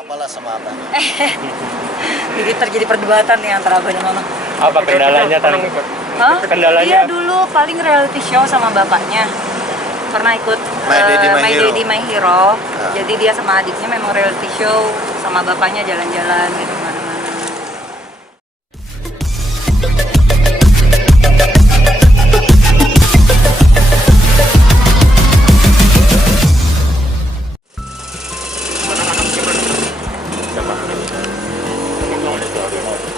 apalah sama abang. Jadi terjadi perdebatan nih antara abah dan mama. Apa kendalanya tadi? Hah? Kendalanya Dia dulu paling reality show sama bapaknya. Pernah ikut My Daddy, My My Hero. Daddy, My Hero. Nah. Jadi dia sama adiknya memang reality show, sama bapaknya jalan-jalan gitu mana-mana.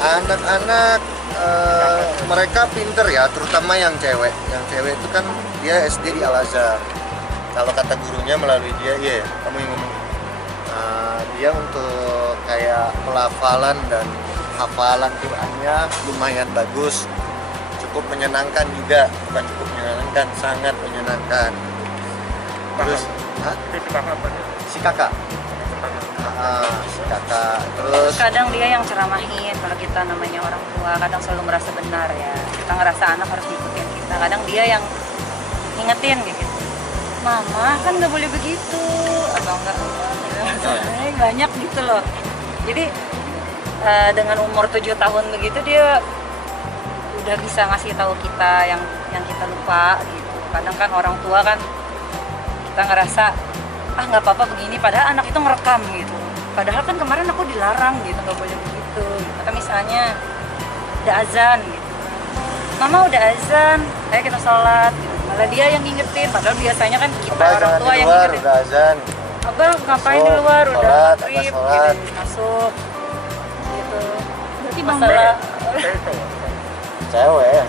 Anak-anak mereka pinter ya, terutama yang cewek. Yang cewek itu kan dia SD di Al-Azhar. Kalau kata gurunya melalui dia, iya, kamu yang ngomong. Dia untuk kayak pelafalan dan hafalan Qurannya lumayan bagus, cukup menyenangkan juga, bukan cukup menyenangkan, sangat menyenangkan. Terus, si kakak. Si kakak. Terus Kadang dia yang ceramahin, kalau kita namanya orang tua kadang selalu merasa benar ya. Kita ngerasa anak harus ngikutin kita. Kadang dia yang ngingetin gitu. Mama kan nggak boleh begitu, atau enggak? Banyak gitu loh. Jadi dengan umur 7 tahun begitu dia udah bisa ngasih tahu kita yang kita lupa gitu. Kadang kan orang tua kan kita ngerasa nggak apa-apa begini, padahal anak itu ngerekam gitu. Padahal kan kemarin aku dilarang gitu, nggak boleh begitu. Atau misalnya udah azan gitu, mama udah azan, ayo kita sholat gitu. Malah dia yang ngingetin, padahal biasanya kan kita Abah orang jangan tua di yang luar, ngingetin. udah azan. Abah ngapain di Masuk, luar, udah sholat, maghrib Abah sholat. gitu, masuk gitu. Berarti Bang Masalah Cewek.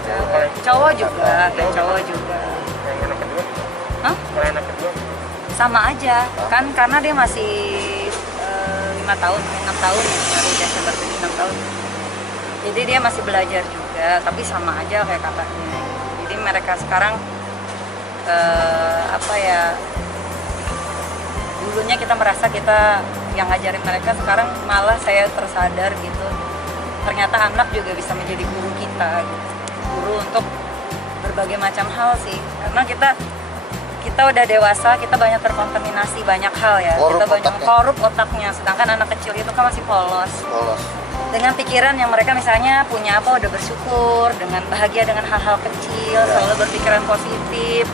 cowok juga, dan cowok juga. Yang anak kedua? Hah? Kalau anak kedua? Sama aja kan, karena dia masih 5 tahun, 6 tahun ya, baru Desember 6 tahun. Jadi dia masih belajar juga, tapi sama aja kayak kakaknya. Jadi mereka sekarang apa ya? Dulunya kita merasa kita yang ngajarin mereka, sekarang malah saya tersadar gitu. Ternyata anak juga bisa menjadi guru kita gitu. Guru untuk berbagai macam hal sih. Karena kita udah dewasa, kita banyak terkontaminasi banyak hal ya. Korup Kita banyak otaknya. korup otaknya, sedangkan anak kecil itu kan masih polos. Polos. Dengan pikiran yang mereka misalnya punya apa udah bersyukur, dengan bahagia dengan hal-hal kecil, selalu berpikiran positif.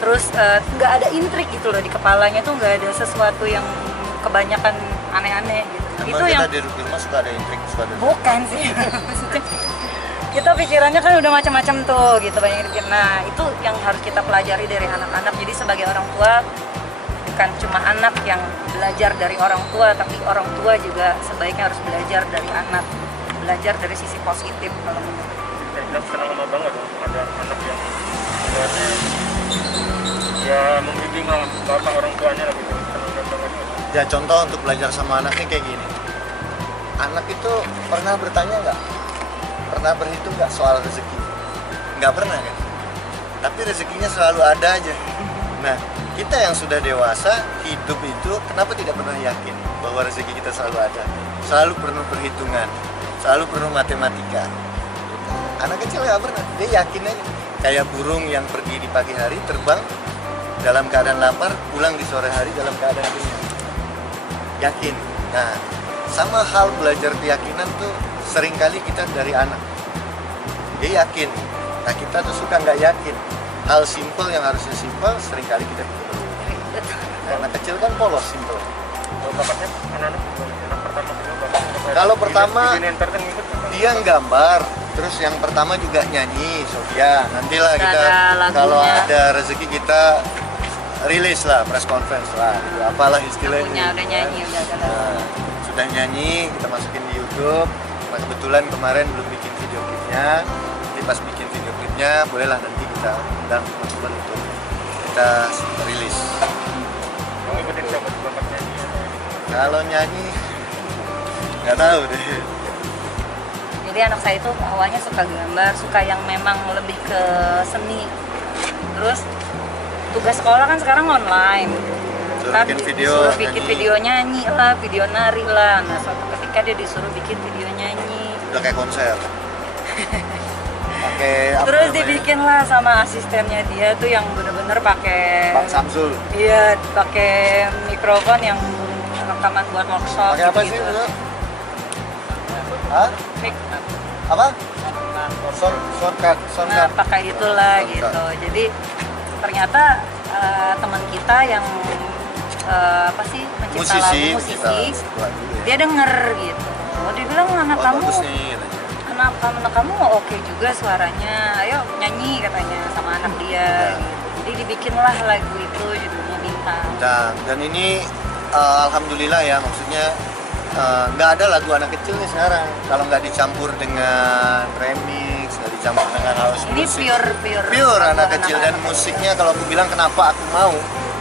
Terus nggak ada intrik gitu loh di kepalanya tuh, nggak ada sesuatu yang kebanyakan aneh-aneh gitu. Emang Itu kita yang di rumah suka ada intrik, suka ada. bukan sih. Maksudnya, kita pikirannya kan udah macam-macam tuh gitu, banyak dipikir. Nah itu yang harus kita pelajari dari anak-anak. Jadi sebagai orang tua, bukan cuma anak yang belajar dari orang tua, tapi orang tua juga sebaiknya harus belajar dari anak, belajar dari sisi positif kalau menurut. Jelas kenal lama banget ada anak yang ibaratnya ya membimbing bapak orang tuanya lah gitu. Kenal banget. Ya contoh untuk belajar sama anaknya kayak gini. Anak itu pernah bertanya nggak? Pernah berhitung nggak soal rezeki? Nggak pernah kan? Tapi rezekinya selalu ada aja. Nah, kita yang sudah dewasa, hidup itu kenapa tidak pernah yakin bahwa rezeki kita selalu ada? Selalu penuh perhitungan, selalu penuh matematika. Anak kecil nggak pernah, dia yakin aja. Kayak burung yang pergi di pagi hari, terbang dalam keadaan lapar, pulang di sore hari dalam keadaan kenyang. Yakin. Nah, sama hal belajar keyakinan tuh seringkali kita dari anak. Dia yakin. Nah, kita tuh suka nggak yakin. Hal simpel yang harusnya simpel seringkali kita bikin berubah. Anak kecil kan polos simpel. Kalau bapaknya anak-anak pertama kedua bapak. Kalau pertama, di entertain ngikut apa? Dia nggambar. Terus yang pertama juga nyanyi, Sofia. Nantilah Udah kita ada lagunya. kalau ada rezeki kita rilis lah, press conference lah, apalah istilahnya. Lagunya udah nyanyi, udah ada lagu. Nah, sudah nyanyi, kita masukin di YouTube. Nah, kebetulan kemarin belum bikin video klipnya. Jadi pas bikin video klipnya, bolehlah nanti kita undang teman-teman untuk kita rilis. Mau ikutin siapa bapaknya? Kalau nyanyi, nggak tahu deh. Jadi anak saya itu awalnya suka gambar, suka yang memang lebih ke seni. Terus tugas sekolah kan sekarang online. Suruh Ntar bikin video, disuruh bikin nyanyi. video nyanyi lah, video nari lah. Nah suatu ketika dia disuruh bikin video nyanyi. Udah kayak konser. Pakai apa Terus namanya? dibikin lah sama asistennya dia tuh yang bener-bener pakai Bang Samsul. iya, pakai mikrofon yang rekaman buat workshop Pakai apa sih gitu. itu? Hah? Mic. Apa? Shortcut. Nah, pakai itulah Shortcut. gitu. Jadi ternyata teman kita yang apa sih mencipta lagu musisi, dia denger gitu. Oh, dia bilang anak Oh, kamu, bagus nih, katanya. anak kamu oke juga suaranya. Ayo nyanyi katanya sama anak dia. Gitu. Jadi dibikinlah lagu itu judulnya Bintang. Dan ini alhamdulillah ya, maksudnya nggak ada lagu anak kecil nih sekarang kalau nggak dicampur dengan remix, nggak dicampur dengan house Ini music. pure anak lagu kecil. Dan musiknya kalau aku bilang kenapa aku mau,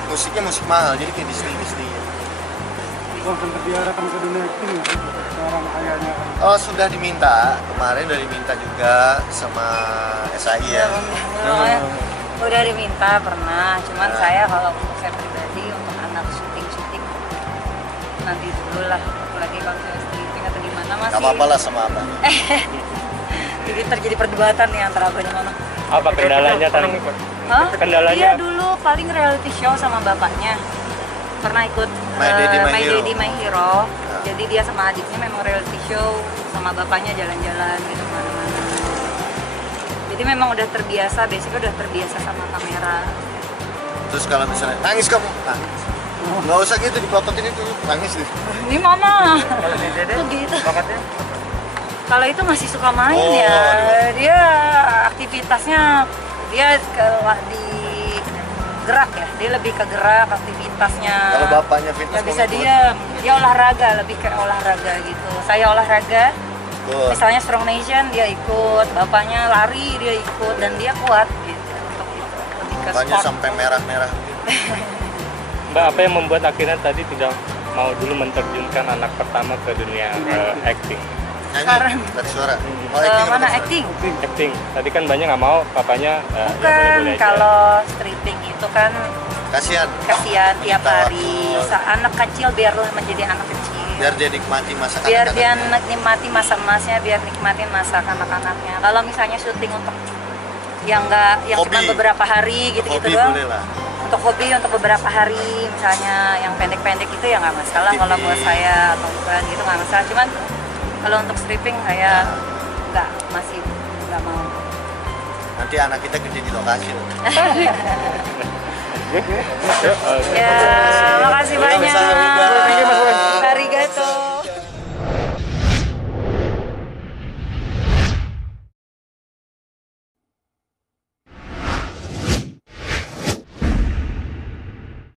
musiknya musik mahal, jadi kayak Disney gitu. Bang, sempat diarahkan ke dunia acting nggak sih? Sekarang kayaknya kan. Oh, sudah diminta, kemarin udah diminta juga sama SAI ya. Udah diminta pernah, cuman Nah. saya kalau untuk saya pribadi untuk anak syuting nanti dulu lah, apalagi kalau saya stripping atau gimana masih. Gak apa-apa lah sama abang. Jadi terjadi perdebatan nih antara abang dan mama. Apa kendalanya tadi? Hah? Kendalanya Iya apa? dulu paling reality show sama bapaknya. Pernah ikut My Daddy, My My Hero. Daddy, My Hero. Jadi dia sama adiknya memang reality show, sama bapaknya jalan-jalan gitu kemana-mana. Jadi memang udah terbiasa, basicnya udah terbiasa sama kamera. Terus kalau misalnya nangis kamu, nangis. Nggak usah gitu diplototin itu, nangis deh. Ini mama. Kalau di Dede, Tuh gitu. bakatnya Kalau itu masih suka main Oh, ya. aduh. Dia aktivitasnya dia di gerak ya. Dia lebih ke gerak aktivitasnya. Kalau bapaknya fitness Nggak bisa mau ikut. diam. Dia olahraga, lebih ke olahraga gitu. Saya olahraga, Tuh. misalnya Strong Nation dia ikut, bapaknya lari dia ikut dan dia kuat gitu untuk itu. Lebih ke Bapaknya sport. sampai merah-merah gitu. Mbak, apa yang membuat akhirnya tadi tidak mau dulu menerjunkan anak pertama ke dunia acting? Sekarang. Nyanyi, dari suara. Mana apa acting? Acting. Tadi kan banyak nggak mau, papanya ya Bukan, boleh-boleh aja. kalau stripping itu kan Kasihan. kasihan tiap Kita hari. waktu- Anak kecil biarlah menjadi anak kecil. Biar dia nikmati masa Biar dia kanak-kanaknya. nikmati masa emasnya, biar nikmatin masa kanak-kanaknya. Kalau misalnya syuting untuk yang cuma Hobi. beberapa hari gitu-gitu Hobi doang. boleh lah. Untuk hobi untuk beberapa hari, misalnya yang pendek-pendek itu ya nggak masalah kalau Tipis. buat saya atau bukan gitu nggak masalah. Cuman kalau untuk stripping saya masih nggak mau. Nanti anak kita kerja di lokasi loh. Yuk, Ya